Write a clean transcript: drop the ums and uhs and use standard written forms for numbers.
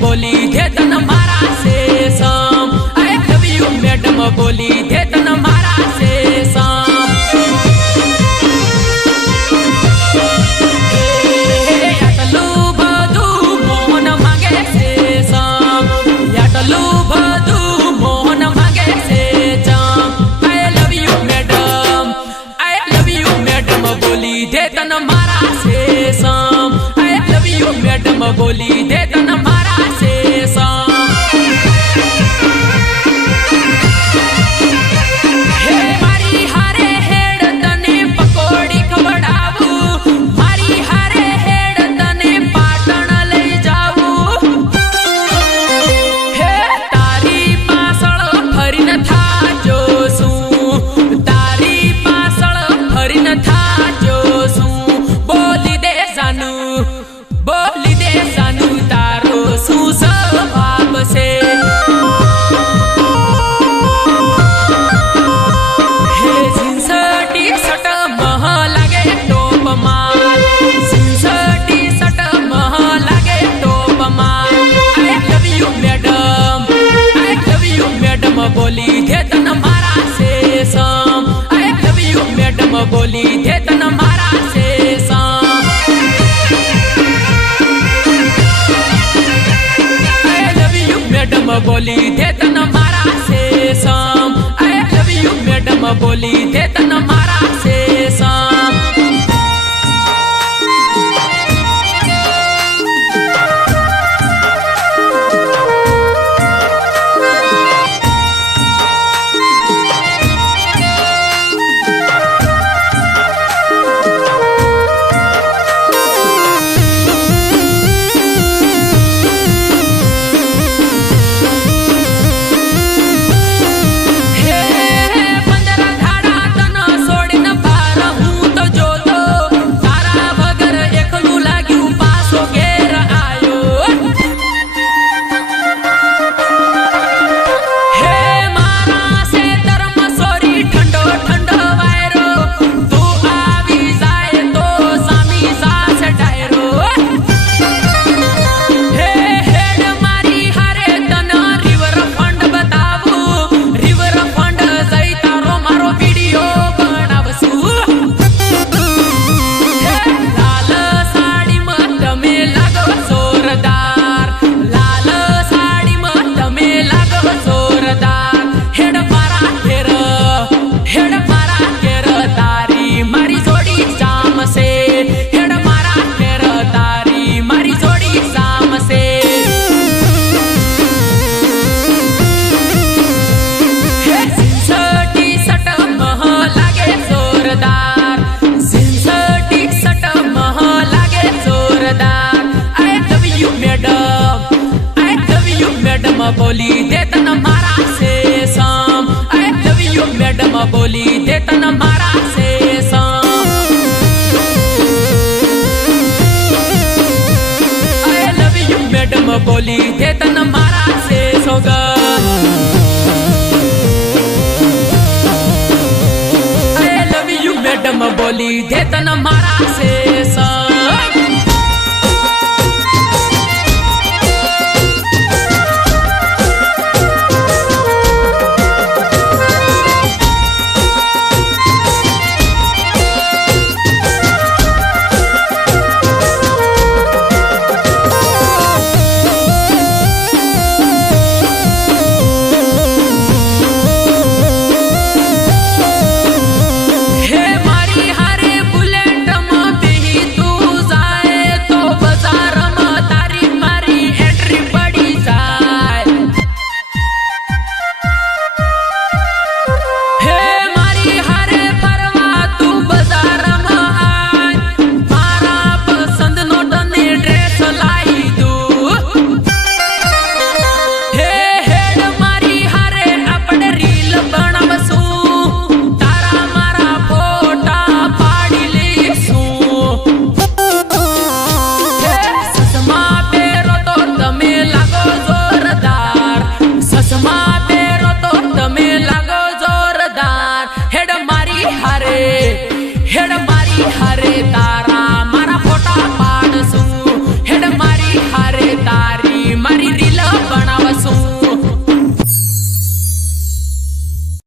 बोली थे तन मारा से सम आई लव यू मैडम बोली थे तन मारा से सम याटलू बधु मोहन मांगे से सम याटलू बधु मोहन मांगे से सम आई लव यू मैडम बोली थे तन मारा से सम आई लव यू मैडम बोली थे तन मारा से सम हे मारी हारे हेड तने पकोड़ी खवडावू मारी हारे हेड तने पाटण लई जावू हे तारी पासळ फरीन था जोसू तारी पासळ फरीन था जोसू बोली दे जानू तारो सू स्वभाव से हे जींस टी शर्ट मह लागे टोप माल जींस टी शर्ट मह लागे टोप माल आई लव यू मैडम बोली थे तन मारा से सम आई लव यू मैडम बोली थे तन मारा से सम मैडम बोली थे तन मारा से सम आई लव यू मैडम बोली थे तन मारा से सम बोली दे तन मारा से सम आई लव यू मैडम बोली दे तन मारा से सम आई लव यू मैडम बोली दे तन मारा से सोगा आई लव यू मैडम बोली दे तन मारा से